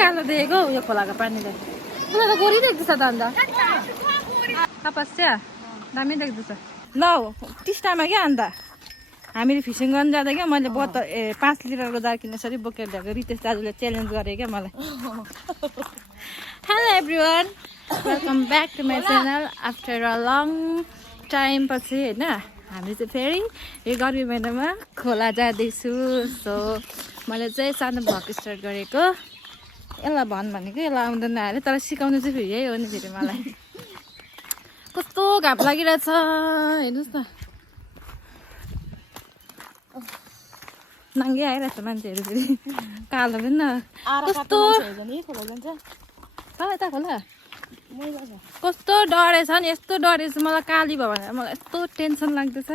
कालो देखेको यो खोलाको पानीले मलाई त गोरी देख्दैछ त अन्त तपस्या दामी देख्दैछ ल टिस्टामा क्या अन्त हामीले फिसिङ गर्नु जाँदा क्या मैले 5 लिटरको जार किन्न सरी बोकेर ल्याएको रितेश दाजुले च्यालेन्ज गरे क्या मलाई hello everyone welcome back to my channel after a long time पछि होइन हामी चाहिँ फेरि यो गर्मी महिनामा खोला जाँदैछु सो मैले चाहिँ सानो भ्लग स्टार्ट गरेको यसलाई भन् भनेको यसलाई आउँदैन अरे तर सिकाउनु चाहिँ फेरि यही हो नि फेरि मलाई कस्तो घाम लागिरहेछ हेर्नुहोस् न नाङ्गे आइरहेछ मान्छेहरू फेरि कालो पनि न कस्तो यता खोला कस्तो डढेछ नि यस्तो डढेछ मलाई काली भयो भनेर मलाई यस्तो टेन्सन लाग्दैछ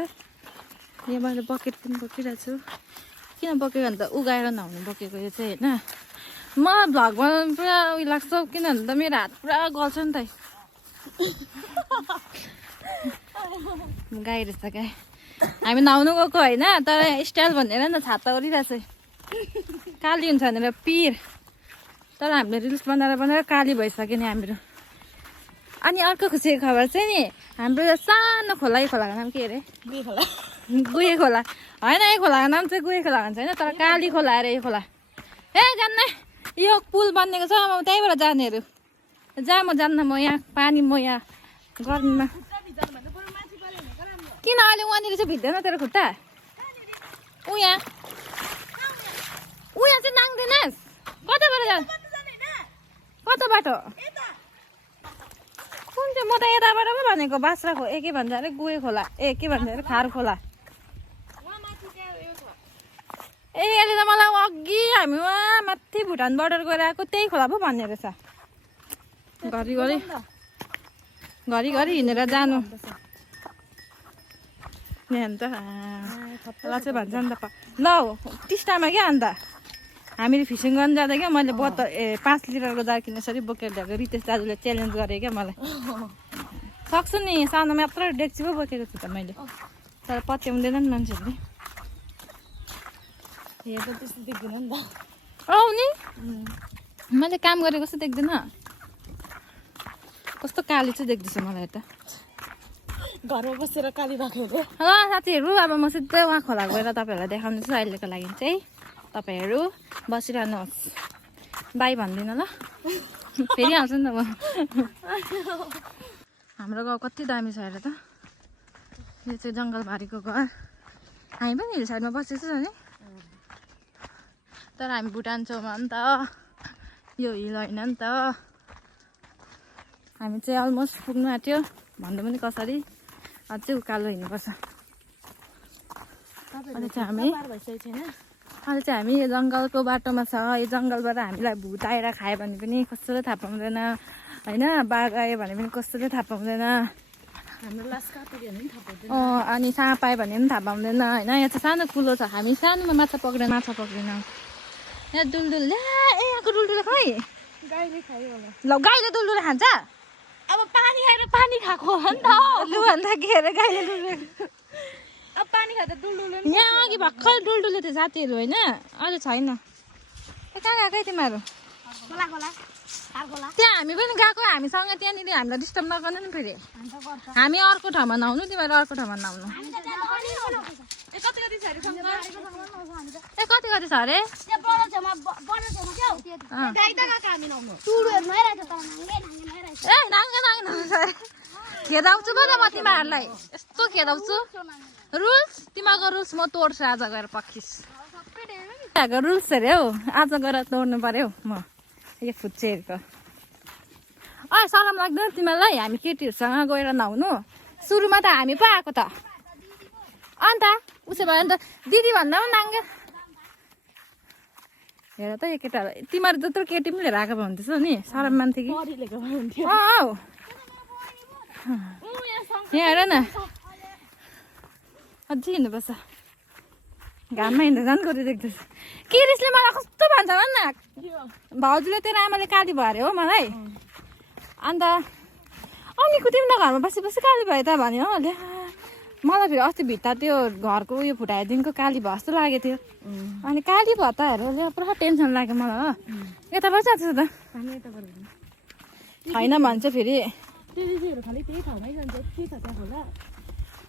यो मैले बकेट पनि बोकिरहेको छु किन बोकेको भने त उगाएर नहुने बोकेको यो चाहिँ होइन म भ्लग बनाउनु पुरा उयो लाग्छ किनभने त मेरो हात पुरा गल्छ नि त गाई रहेछ गाई हामी नुहाउनु गएको होइन तर स्टाइल भनेर नि छाता ओरिरहेछ काली हुन्छ भनेर पिर तर हामीले रिल्स बनाएर काली भइसक्यो नि हाम्रो अनि अर्को खुसीको खबर चाहिँ नि हाम्रो सानो खोला यो खोलाको नाम के अरे गुहे खोला होइन यो खोलाको नाम चाहिँ गुहे खोला भन्छ होइन तर काली खोला अरे यो खोला ए जान्न यो पुल बनिएको छ म त्यहीँबाट जानेहरू जहाँ म जान्न म यहाँ पानी म यहाँ गर्मीमा किन अहिले वहाँनिर चाहिँ भिज्दैन तेरो खुट्टा उहाँ चाहिँ नाङ्दैनस् कताबाट जान्छ कता बाटो कुन चाहिँ म त यताबाट पो भनेको बाख्रा खो के भन्छ अरे गुहे खोला के भन्छ अरे खार खोला अहिले त मलाई अघि हामी उहाँ माथि भुटान बोर्डर गएर आएको त्यही खोला पो भन्ने रहेछ घरि हिँडेर जानु अन्त चाहिँ भन्छ नि त ल टिस्टामा क्या अन्त हामीले फिसिङ गर्नु जाँदा क्या मैले 5 लिटरको जार किन्न सरी बोकेर ल्याएको रितेश दाजुले च्यालेन्ज गरे क्या मलाई सक्छु नि सानो मात्र डेक्ची पो बोकेको छु त मैले तर पत्याउँदैन नि मान्छेहरूले त्यस्तो देख्दैन नि त नि मैले काम गरेको जस्तो देख्दैन कस्तो काली चाहिँ देख्दैछ मलाई त घरमा बसेर काली राख्यो ल साथीहरू अब म सिधै उहाँ खोला गएर तपाईँहरूलाई देखाउँदैछु अहिलेको लागि चाहिँ तपाईँहरू बसिरहनुहोस् बाई भन्दिनँ ल फेरि आउँछु नि त म हाम्रो गाउँ कति दामी छ हेर त यो चाहिँ जङ्गलबारीको घर हामी पनि हिल साइडमा बसेको छ नि तर हामी भुटान छेउमा नि त यो हिल होइन नि त हामी चाहिँ अलमोस्ट पुग्नु आँट्यो भन्दा पनि कसरी अझै उकालो हिँड्नुपर्छ अहिले चाहिँ हामी यो जङ्गलको बाटोमा छ यो जङ्गलबाट हामीलाई भुत आएर खायो भने पनि कसैले थाहा पाउँदैन होइन बाघ आयो भने पनि कसैले थाहा पाउँदैन अनि साँप आयो भने पनि थाहा पाउँदैन होइन यहाँ चाहिँ सानो कुलो छ हामी सानोमा माछा पक्रिँदैन यहाँ दुलदुल ल्या यहाँको दुलदुले खै गाईले खायो होला ल गाईले दुलदुले खान्छ अब पानी खाएर पानी खाएको हो नि त लु भन्दा के अरे गाईले दुलदुले अब पानी खाँदा दुलदुले यहाँ अघि भर्खर दुलदुले थियो साथीहरू होइन अझै छैन कहाँ गएकै तिमीहरू त्यहाँ हामी पनि गएको हामीसँग त्यहाँनिर हामीलाई डिस्टर्ब नगर्नु नि फेरि हामी अर्को ठाउँमा नआउनु तिमीहरू अर्को ठाउँमा नआउनु कति छ अरे ए खेदाउँछु पो त म तिमीहरूलाई यस्तो खेदाउँछु रुल्स तिमीहरूको रुल्स म तोड्छु आज गएर पक्किस रुल्स अरे हौ आज गएर तोड्नु पर्यो हौ म यो फुच्चेहरूको सरम लाग्दैन तिमीहरूलाई हामी केटीहरूसँग गएर नहुनु सुरुमा त हामी पो आएको त अन्त उसो भयो अन्त दिदी भन्दा पनि नाङ्गे हेर त यो केटाहरू तिमीहरू जत्रो केटी पनि लिएर आएको भन्दैछ नि सरम मान्थ्यो कि यहाँ हेर न अझै हिँड्नुपर्छ घाममा हिँड्दा झन् गरी देख्दैछ किरिसले मलाई कस्तो भन्छ भन् न भाउजूले तेरो आमाले काली भयो अरे हो मलाई अन्त अनि तिमी त घरमा बसी काली भयो त भन्यो हो मलाई फेरि अस्ति भित्ता त्यो घरको उयो फुटाएदेखिको काली भयो जस्तो लागेको थियो अनि काली भयो त हेरेर पुरा टेन्सन लाग्यो मलाई हो यता पर्छ त्यसो त छैन भन्छ फेरि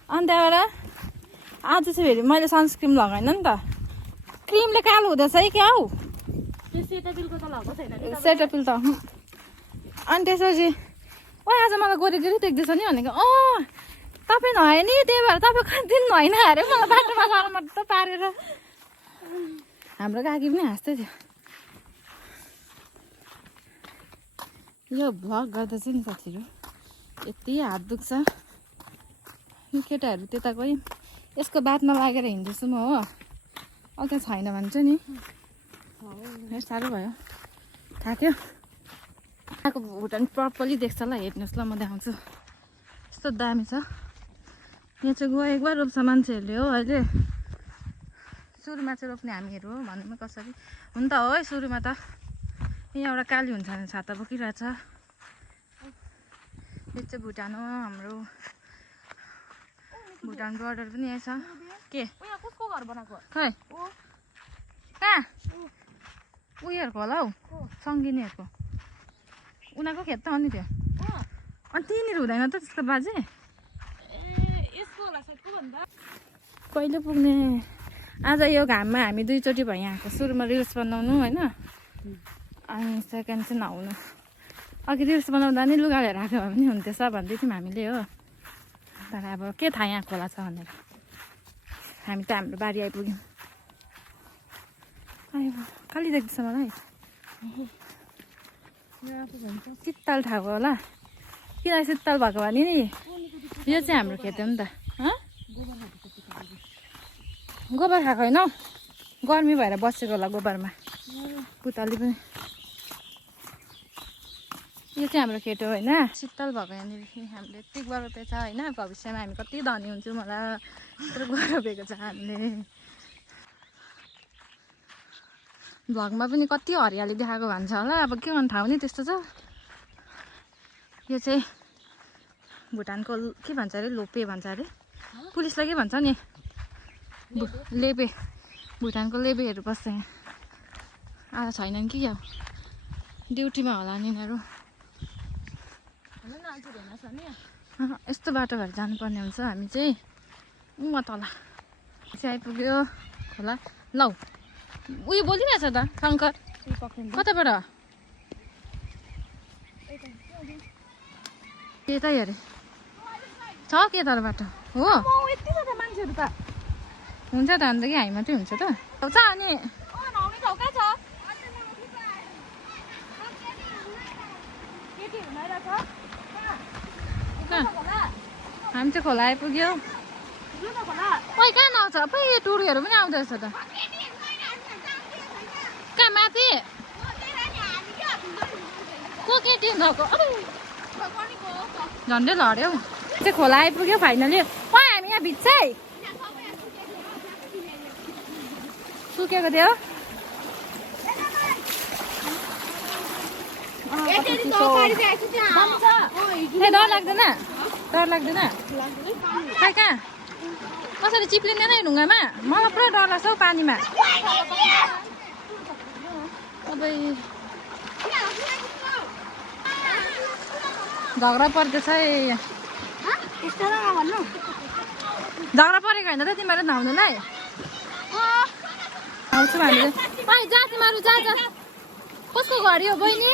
अनि त्यहाँबाट आज चाहिँ फेरि मैले सनस्क्रिम लगाएन नि त क्रिमले कालो हुँदैछ है क्या हौ सेटापिल त अनि त्यसपछि ओ आज मलाई गोरी गोरी देख्दैछ नि भनेको तपाईँ नआए नि त्यही भएर तपाईँ कति दिन होइन अरे मलाई बाटोमा साह्रो मात्र पारेर हाम्रो काकी पनि हाँस्दै थियो यो भ्लग गर्दा चाहिँ नि साथीहरू यति हात दुख्छ केटाहरू त्यता गयो यसको बादमा लागेर हिँड्दैछु म हो अब त्यहाँ छैन भन्छ नि साह्रो भयो थाक्यो आएको भुटान प्रपरली देख्छ ल हेर्नुहोस् ल म देखाउँछु यस्तो दामी छ यहाँ चाहिँ गुवा एकबार रोप्छ मान्छेहरूले हो अहिले सुरुमा चाहिँ रोप्ने हामीहरू हो भन्नुमा कसरी हुन त हो है सुरुमा त यहाँ एउटा काली हुन्छ भने छाता बोकिरहेछ यो चाहिँ भुटान हो हाम्रो भुटान बोर्डर पनि यही छ के कसको घर बनाएको खै कहाँ उयोहरूको होला हौ सङ्गिनीहरूको उनीहरूको खेत त हो नि त्यो अनि त्यहीँनिर हुँदैन त त्यसको बाजे कहिले पुग्ने आज यो घाममा हामी दुईचोटि भयो यहाँको सुरुमा रिल्स बनाउनु होइन अनि सेकेन्ड चाहिँ नआउनु अघि रिल्स बनाउँदा नि लुगा लिएर आएको भए पनि हुन्थेछ भन्दै थियौँ हामीले हो तर अब के थाहा यहाँ खोला छ भनेर हामी त हाम्रो बारी आइपुग्यौँ खालि देख्दैछ मलाई शीतल ठाएको होला किन शीतल भएको भने नि यो चाहिँ हाम्रो खेत हो नि त गोबर खाएको होइन गर्मी भएर बसेको होला गोबरमा पुतली पनि यो चाहिँ हाम्रो खेत हो होइन शीतल भएको यहाँनिर हामीले यति गुवा रोपेको छ होइन भविष्यमा हामी कति धनी हुन्छौँ मलाई यत्रो गुवा रोपेको छ हामीले भ्लगमा पनि कति हरियाली देखाएको भन्छ होला अब के गर्नु ठाउँ नि त्यस्तो छ यो चाहिँ भुटानको के भन्छ अरे लोपे भन्छ अरे पुलिसलाई के भन्छ नि लेबे भुटानको लेबेहरू बस्छ यहाँ आज छैनन् कि क्या ड्युटीमा होला नि यिनीहरू यस्तो बाटो भएर जानुपर्ने हुन्छ हामी चाहिँ तल चाहिँ आइपुग्यो खोला लौ उयो बोलिरहेछ त शङ्कर कताबाट त्यतै अरे छ के तर बाटो हो मान्छेहरू त हुन्छ त अन्त कि हामी मात्रै हुन्छ त छ अनि हामी चाहिँ खोला आइपुग्यो खोइ कहाँ नआउँछ पै टुरीहरू पनि आउँदो रहेछ त कहाँ माथि को केटी नको झन्डै लड्यो चाहिँ खोला आइपुग्यो फाइनली हामी यहाँ भित्छ है सुकेको थियो डर लाग्दैन डर लाग्दैन खै कहाँ कसरी चिप्लिँदैन ढुङ्गामा मलाई पुरा डर लाग्छ हौ पानीमा अब झगडा पर्दैछ झगडा परेको होइन त तिमीहरू धाउनुलाई आउँछु हामीले जा तिमीहरू जा कसको घडी हो बहिनी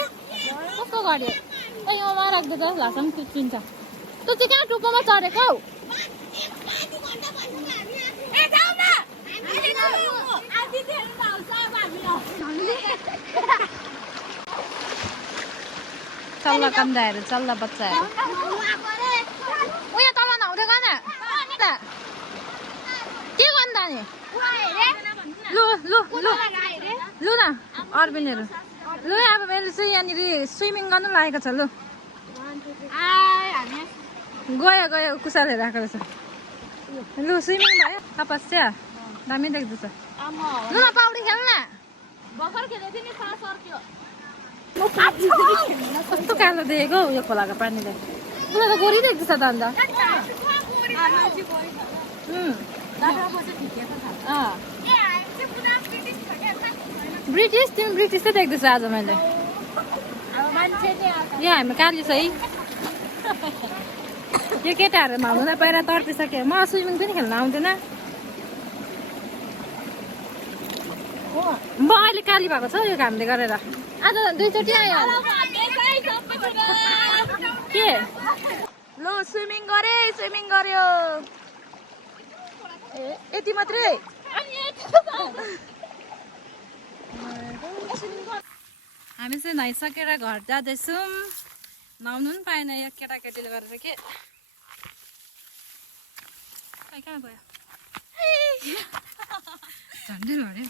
कसको घडी हो यहाँ राख्दै त लासम पिन्छ तँ चाहिँ कहाँ टुप्पोमा चढेको हौ चल्ला कन्दाहरू चल्ला बच्चाहरू उयो तल नहुँदै गन के गन्दा नि लु लु लु लु न अर्बिनहरू लु अब मैले चाहिँ यहाँनिर स्विमिङ गर्नु लागेको छ लु गयो गयो कुसालेर आएको रहेछ लु स्विमिङ भयो तपस्या दामी देख्दैछ लु न पौडी खेल्न कस्तो कालो देखेको यो खोलाको पानीले उसलाई त गोरी देख्दैछ त अन्त ब्रिटिस तिमी ब्रिटिसै देख्दैछ आज मैले यो हामी काली छ है यो केटाहरू हाम्रोलाई बाहिर तर्पिसक्यो म स्विमिङ पनि खेल्न आउँदैन म अहिले काली भएको छ यो घामले गरेर आज दुईचोटि आयो के लो स्विमिङ गर्यो ए यति मात्रै हामी चाहिँ नुहाइसकेर घर जाँदैछौँ नुहाउनु पनि पाएन यो केटाकेटीले गरेर के कहाँ गयो झन्डै लड्यो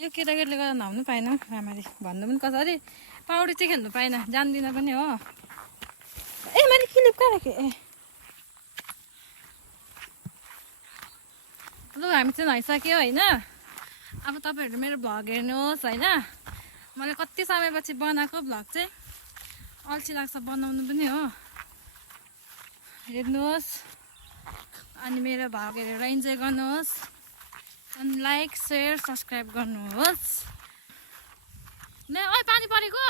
यो केटाकेटीले गर्दा नुहाउनु पाएन राम्ररी भन्नु पनि कसरी पौडी चाहिँ खेल्नु पाएन जान्दिनँ पनि हो ए मैले क्लिप कहाँ राखेँ ए लु हामी चाहिँ नुहाइसक्यो होइन अब तपाईँहरू मेरो भ्लग हेर्नुहोस् होइन मैले कति समयपछि बनाएको भ्लग चाहिँ अल्छी लाग्छ बनाउनु पनि हो हेर्नुहोस् अनि मेरो भ्लग हेरेर इन्जोय गर्नुहोस् अनि लाइक सेयर सब्सक्राइब गर्नुहोस् ल ओइ पानी परेको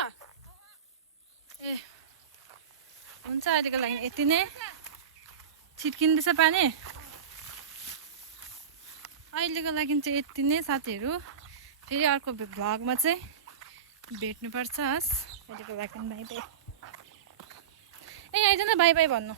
ए हुन्छ अहिलेको लागि यति नै छिट्किँदैछ पानी अहिलेको लागि चाहिँ यति नै साथीहरू फेरि अर्को भ्लगमा चाहिँ भेट्नुपर्छ हस् अहिलेको लागि बाई बाई ए आइज न बाई बाई भन्नु